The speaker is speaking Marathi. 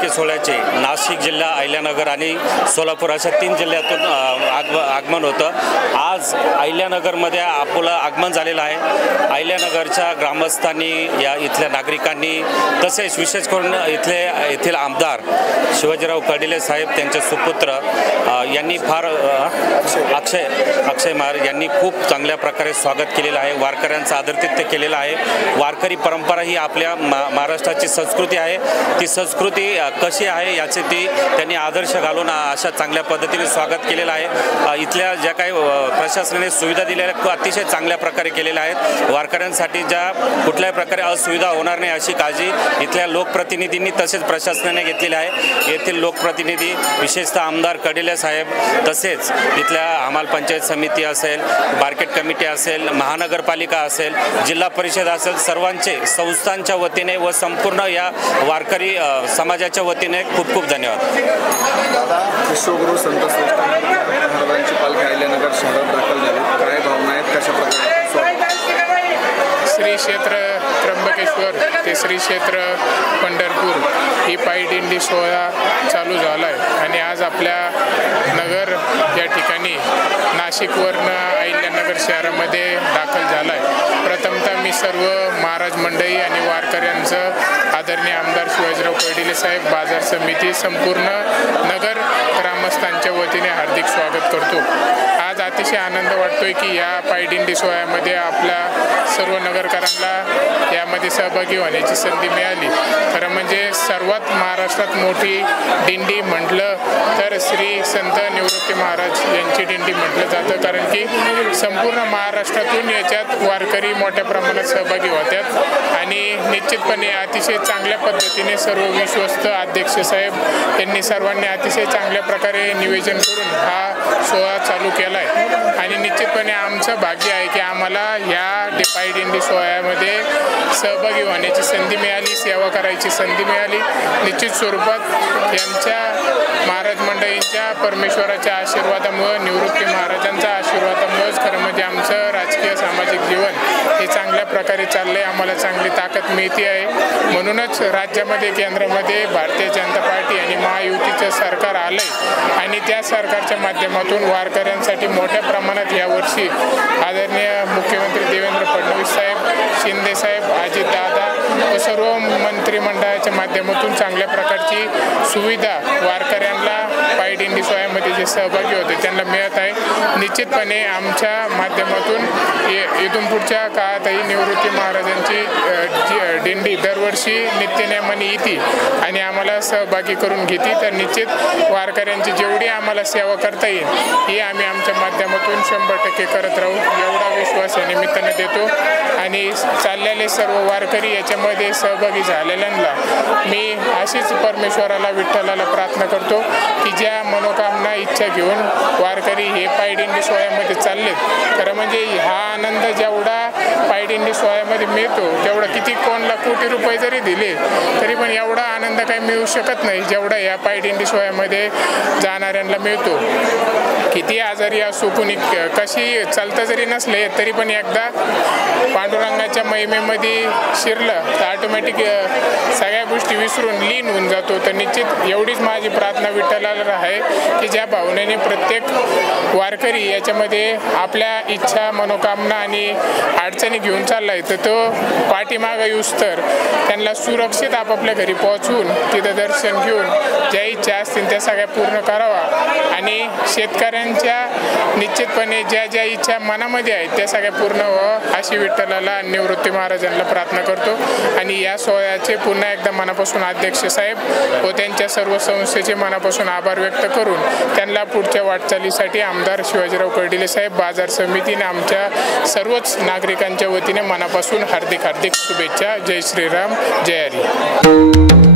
पालखी सोहळ्याचे नाशिक जिल्हा, अहिल्यानगर आणि सोलापूर अशा 3 जिल्ह्यातून आगमन होतं। आज अहिल्यानगरमध्ये आपलं आगमन झालेलं आहे। अहिल्यानगरच्या ग्रामस्थांनी, या इथल्या नागरिकांनी, तसेच विशेष करून येथील आमदार शिवाजीराव कर्डिले साहेब, त्यांचे सुपुत्र यांनी फार अक्षय महार यांनी खूप चांगल्या प्रकारे स्वागत केलेलं आहे। वारकऱ्यांचं आदरातिथ्य केलेलं आहे। वारकरी परंपरा ही आपल्या महाराष्ट्राची संस्कृती आहे। ती संस्कृती कशी आहे याचे त्यांनी आदर्श घालून अशा चांगल्या पद्धतीने स्वागत केलेलं आहे। इथल्या ज्या काही प्रशासनाने सुविधा दिलेल्या अतिशय चांगल्या प्रकारे केलेल्या आहेत। वारकऱ्यांसाठी ज्या कुठल्याही प्रकारे असुविधा होणार नाही अशी काळजी इथल्या लोकप्रतिनिधींनी तसेच प्रशासनाने घेतलेली आहे। येथील लोकप्रतिनिधी, विशेषतः आमदार कर्डिले साहेब, तसेच इथल्या हमाल पंचायत समिती असेल, मार्केट कमिटी असेल, महानगरपालिका असेल, जिल्हा परिषद असेल, सर्वांचे संस्थांच्या वतीने व संपूर्ण या वारकरी समाजाच्या वतीने खूप खूप धन्यवाद। विश्वगुरु संत महाराजांची पालखी अहिल्यानगर शहरात दाखल झाली, काय भावना आहेत, कशा प्रकारे? श्री क्षेत्र त्र्यंबकेश्वर ते श्री क्षेत्र पंढरपूर ही पायी दिंडी सोहळा चालू झाला आहे आणि आज आपल्या नगर या ठिकाणी नाशिकवरनं अहिल्यानगर शहरामध्ये दाखल झाला आहे। प्रथमतः मी सर्व महाराज मंडळी आणि वारकऱ्यांचं आदरणीय आमदार शिवाजीराव कर्डिले साहेब, बाजार समिती, संपूर्ण नगर ग्रामस्थांच्या वतीने हार्दिक स्वागत करतो। आज अतिशय आनंद वाटतोय की या पायदिंडी सोहळ्यामध्ये आपल्या सर्व नगरकरांना यामध्ये सहभागी होण्याची संधी मिळाली। खरं म्हणजे सर्वात महाराष्ट्रात मोठी दिंडी म्हटलं तर श्री संत निवृत्ती महाराज यांची दिंडी म्हटलं जातं, कारण की संपूर्ण महाराष्ट्रातून याच्यात वारकरी मोठ्या प्रमाणात सहभागी होतात आणि निश्चितपणे अतिशय चांगल्या पद्धतीने सर्व विश्वस्त अध्यक्ष साहेब यांनी सर्वांनी अतिशय चांगल्या प्रकारे नियोजन करून हा सोहळा चालू केला आहे आणि निश्चितपणे आमचं भाग्य आहे की आम्हाला ह्या पायदिंडी सोहळ्यामध्ये सहभागी होण्याची संधी मिळाली, सेवा करायची संधी मिळाली। निश्चित स्वरूपात यांच्या महाराज मंडळींच्या परमेश्वराच्या आशीर्वादामुळं, निवृत्ती महाराजांच्या आशीर्वादामुळंच खरं म्हणजे आमचं राजकीय सामाजिक जीवन हे चांगल्या प्रकारे चाललं आहे। आम्हाला चांगली ताकद मिळते आहे। म्हणूनच राज्यामध्ये, केंद्रामध्ये भारतीय जनता पार्टी आणि महायुतीचं सरकार आलं आहे आणि त्या सरकारच्या माध्यमातून वारकऱ्यांसाठी मोठ्या प्रमाणात यावर्षी आदरणीय मुख्यमंत्री देवेंद्र फडणवीस साहेब, शिंदे साहेब, अजितदादा व सर्व मंत्रिमंडळाच्या माध्यमातून चांगल्या प्रकारची सुविधा वारकऱ्यांना पायदिंडी सोहळ्यामध्ये जे सहभागी होते त्यांना मिळत आहे। निश्चितपणे आमच्या माध्यमातून इथून पुढच्या काळातही निवृत्ती महाराजांची दिंडी दरवर्षी नित्यनेमाने येते आणि आम्हाला सहभागी करून घेते। तर निश्चित वारकऱ्यांची जेवढी आम्हाला सेवा करता येईल ही आम्ही आमच्या माध्यमातून 100% करत राहू, एवढा विश्वास या निमित्ताने देतो आणि चाललेले सर्व वारकरी याच्यामध्ये सहभागी झालेल्यांना मी अशीच परमेश्वराला, विठ्ठलाला प्रार्थना करतो की ज्या मनोकामना, इच्छा घेऊन वारकरी हे पायदिंडी सोहळ्यामध्ये चाललेत, खरं म्हणजे हा आनंद जेवढा पायदिंडी सोहळ्यामध्ये मिळतो तेवढा किती कोणाला कोटी रुपये जरी दिले तरी पण एवढा आनंद काही मिळू शकत नाही जेवढा या पायदिंडी सोहळ्यामध्ये जाणाऱ्यांना मिळतो। किती आजारी असो, कुणी कशी चालतं जरी नसले तरी पण एकदा पांडुरंगाच्या महिमेमध्ये शिरलं तर ऑटोमॅटिक सगळ्या गोष्टी विसरून लीन होऊन जातो। तर निश्चित एवढीच माझी प्रार्थना विठ्ठलाला आहे की ज्या भावनेने प्रत्येक वारकरी याच्यामध्ये आपल्या इच्छा, मनोकामना आणि अडचणी घेऊन चाललाय तर तो पाठीमागं येऊस तर त्यांना सुरक्षित आपापल्या घरी पोहोचवून तिथं दर्शन घेऊन ज्या इच्छा असतील त्या सगळ्या पूर्ण करावा आणि शेतकऱ्यांच्या निश्चितपणे ज्या ज्या इच्छा मनामध्ये आहेत त्या सगळ्या पूर्ण व्हावं अशी विठ्ठलाला, निवृत्ती महाराजांना प्रार्थना करतो आणि या सोहळ्याचे पुन्हा एकदा मनापासून अध्यक्ष साहेब व त्यांच्या सर्व संस्थेचे मनापासून आभार व्यक्त करून त्यांना पुढच्या वाटचालीसाठी आमदार शिवाजीराव कर्डिले साहेब, बाजार समितीने आमच्या सर्वच नागरिकांच्या वतीने मनापासून हार्दिक शुभेच्छा। जय श्रीराम, जय हरी।